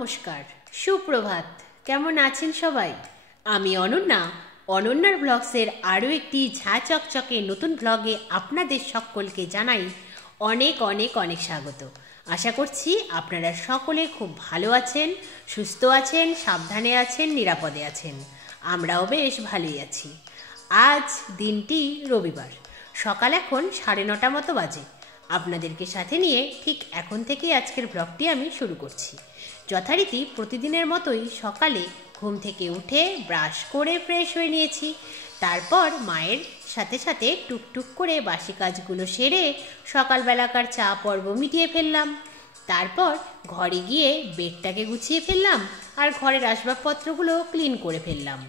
নমস্কার, সুপ্রভাত। কেমন আছেন সবাই? আমি অনন্যা, অনন্যার ব্লগসের আরও একটি ঝা চকচকে নতুন ব্লগে আপনাদের সকলকে জানাই অনেক অনেক অনেক স্বাগত। আশা করছি আপনারা সকলে খুব ভালো আছেন, সুস্থ আছেন, সাবধানে আছেন, নিরাপদে আছেন। আমরাও বেশ ভালোই আছি। আজ দিনটি রবিবার, সকাল এখন 9:30 মতো বাজে। আপনাদেরকে সাথে নিয়ে ঠিক এখন থেকেই আজকের ব্লগটি আমি শুরু করছি। যথারীতি প্রতিদিনের মতোই সকালে ঘুম থেকে উঠে ব্রাশ করে ফ্রেশ হয়ে নিয়েছি। তারপর মায়ের সাথে সাথে টুকটুক করে বাসি কাজগুলো সেরে সকালবেলাকার চা পর্ব মিটিয়ে ফেললাম। তারপর ঘরে গিয়ে বেডটাকে গুছিয়ে ফেললাম আর ঘরের আসবাবপত্রগুলো ক্লিন করে ফেললাম।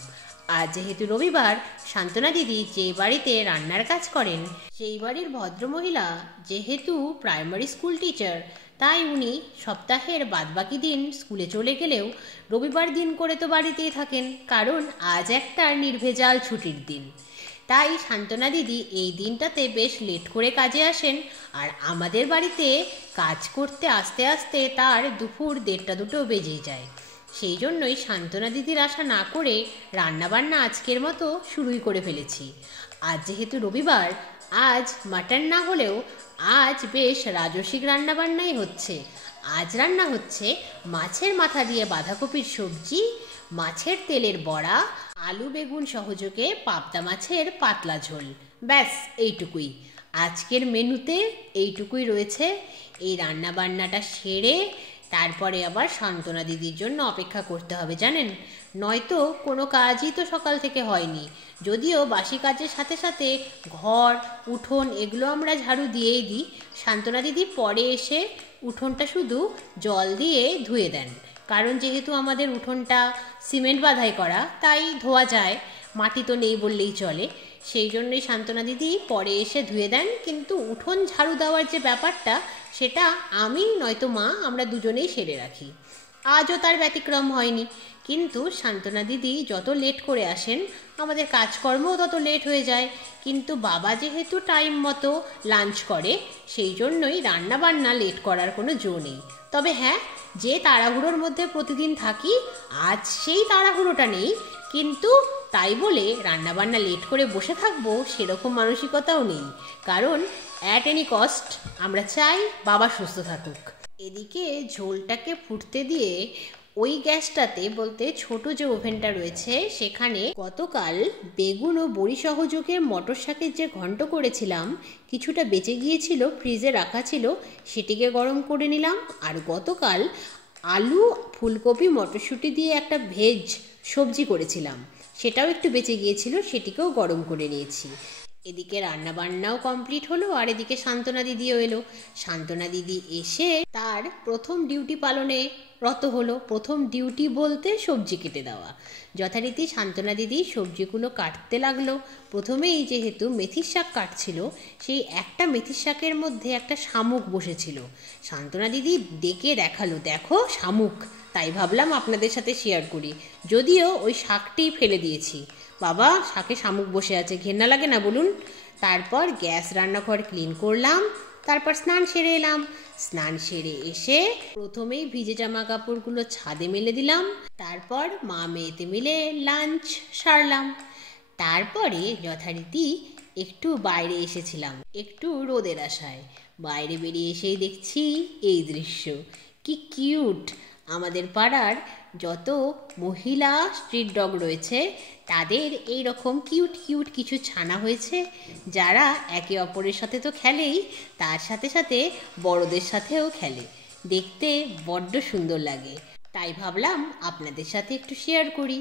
আজ যেহেতু রবিবার, শান্তনা দিদি যে বাড়িতে রান্নার কাজ করেন সেই বাড়ির ভদ্রমহিলা যেহেতু প্রাইমারি স্কুল টিচার, তাই উনি সপ্তাহের বাদবাকি দিন স্কুলে চলে গেলেও রবিবার দিন করে তো বাড়িতেই থাকেন, কারণ আজ একটা নির্ভেজাল ছুটির দিন। তাই শান্তনা দিদি এই দিনটাতে বেশ লেট করে কাজে আসেন, আর আমাদের বাড়িতে কাজ করতে আস্তে আস্তে তার দুপুর 1:30-2 বেজেই যায়। সেই জন্যই শান্তনা দিদির আশা না করে রান্নাবান্না আজকের মতো শুরুই করে ফেলেছি। আজ যেহেতু রবিবার, আজ মাটন না হলেও আজ বেশ রাজসিক রান্নাবান্নাই হচ্ছে। আজ রান্না হচ্ছে মাছের মাথা দিয়ে বাঁধাকপির সবজি, মাছের তেলের বড়া, আলু বেগুন সহযোগে পাবদা মাছের পাতলা ঝোল। ব্যাস এইটুকুই আজকের মেনুতে, এইটুকুই রয়েছে। এই রান্নাবান্নাটা সেরে তারপরে আবার শান্তনা দিদির জন্য অপেক্ষা করতে হবে, জানেন, নয়তো কোনো কাজই তো সকাল থেকে হয়নি। যদিও বাসি কাজের সাথে সাথে ঘর, উঠোন এগুলো আমরা ঝাড়ু দিয়েই দিই, শান্তনা দিদি পরে এসে উঠোনটা শুধু জল দিয়ে ধুয়ে দেন। কারণ যেহেতু আমাদের উঠোনটা সিমেন্ট বাঁধাই করা, তাই ধোয়া যায়, মাটি তো নেই বললেই চলে। সেই জন্যই শান্তনা দিদি পরে এসে ধুয়ে দেন, কিন্তু উঠোন ঝাড়ু দেওয়ার যে ব্যাপারটা, সেটা আমি নয়তো মা আমরা দুজনেই সেরে রাখি। আজও তার ব্যতিক্রম হয়নি, কিন্তু শান্তনা দিদি যত লেট করে আসেন আমাদের কাজকর্মও তত লেট হয়ে যায়। কিন্তু বাবা যেহেতু টাইম মতো লাঞ্চ করে, সেই জন্যই রান্নাবান্না লেট করার কোনো জো নেই। তবে হ্যাঁ, যে তাড়াহুড়োর মধ্যে প্রতিদিন থাকি, আজ সেই তাড়াহুড়োটা নেই, কিন্তু তাই বলে রান্নাবান্না লেট করে বসে থাকবো সেরকম মানসিকতাও নেই। কারণ অ্যাট এনি কস্ট আমরা চাই বাবা সুস্থ থাকুক। এদিকে ঝোলটাকে ফুটতে দিয়ে ওই গ্যাসটাতে, বলতে ছোট যে ওভেনটা রয়েছে সেখানে গতকাল বেগুন ও বড়ি সহযোগে মটর শাকের যে ঘন্ট করেছিলাম, কিছুটা বেঁচে গিয়েছিল, ফ্রিজে রাখা ছিল, সেটিকে গরম করে নিলাম। আর গতকাল আলু, ফুলকপি, মটরশুঁটি দিয়ে একটা ভেজ সবজি করেছিলাম, সেটাও একটু বেঁচে গিয়েছিল, সেটিকেও গরম করে নিয়েছি। এদিকে রান্নাবান্নাও কমপ্লিট হলো, আর এদিকে শান্তনা দিদিও এলো। শান্তনা দিদি এসে তার প্রথম ডিউটি পালনে রত হলো। প্রথম ডিউটি বলতে সবজি কেটে দেওয়া। যথারীতি শান্তনা দিদি সবজিগুলো কাটতে লাগলো। প্রথমেই যেহেতু মেথির শাক কাটছিল, সেই একটা মেথির শাকের মধ্যে একটা শামুক বসেছিল। শান্তনা দিদি ডেকে দেখালো, দেখো শামুক। তাই ভাবলাম আপনাদের সাথে শেয়ার করি, যদিও ওই শাকটি ফেলে দিয়েছি। বাবা, শাকে শামুক বসে আছে, ঘেন্না লাগে না বলুন? তারপর গ্যাস, রান্নাঘর ক্লিন করলাম, তারপর স্নান সেরে এলাম। স্নান সেরে এসে প্রথমেই ভিজে জামা কাপড়গুলো ছাদে মেলে দিলাম। তারপর মা মেয়েতে মিলে লাঞ্চ সারলাম। তারপরে যথারীতি একটু বাইরে এসেছিলাম, একটু রোদের আশায়। বাইরে বেরিয়ে এসেই দেখছি এই দৃশ্য, কি কিউট! আমাদের পাড়ার যত মহিলা স্ট্রিট ডগ রয়েছে, তাদের এই রকম কিউট কিউট কিছু ছানা হয়েছে, যারা একে অপরের সাথে তো খেলেই, তার সাথে সাথে বড়দের সাথেও খেলে। দেখতে বড্ড সুন্দর লাগে, তাই ভাবলাম আপনাদের সাথে একটু শেয়ার করি।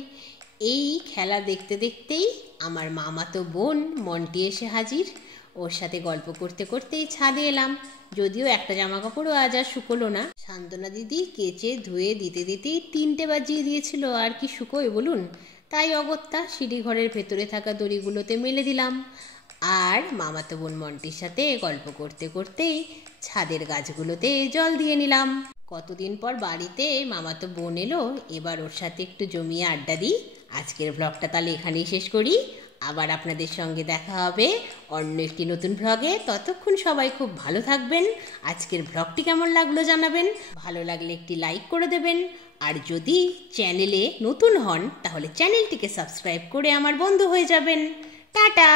এই খেলা দেখতে দেখতেই আমার মামাতো বোন মন্টি এসে হাজির। ওর সাথে গল্প করতে করতেই ছাদে এলাম। যদিও একটা জামা কাপড়ও আজ আর শুকোলো না। শান্তনা দিদি কেচে ধুয়ে দিতে দিতেই 3টে বাজিয়ে দিয়েছিল, আর কি শুকোয় বলুন? তাই অগত্যা সিঁড়ি ঘরের ভেতরে থাকা দড়িগুলোতে মেলে দিলাম। আর মামাতো বোন মন্টির সাথে গল্প করতে করতেই ছাদের গাছগুলোতে জল দিয়ে নিলাম। কতদিন পর বাড়িতে মামাতো বোন এলো, এবার ওর সাথে একটু জমিয়ে আড্ডা দিই। আজকের ব্লগটা তাহলে এখানেই শেষ করি। আবার আপনাদের সঙ্গে দেখা হবে অন্য একটি নতুন ব্লগে। ততক্ষণ সবাই খুব ভালো থাকবেন। আজকের ব্লগটি কেমন লাগলো জানাবেন, ভালো লাগলে একটি লাইক করে দেবেন, আর যদি চ্যানেলে নতুন হন তাহলে চ্যানেলটিকে সাবস্ক্রাইব করে আমার বন্ধু হয়ে যাবেন। টাটা।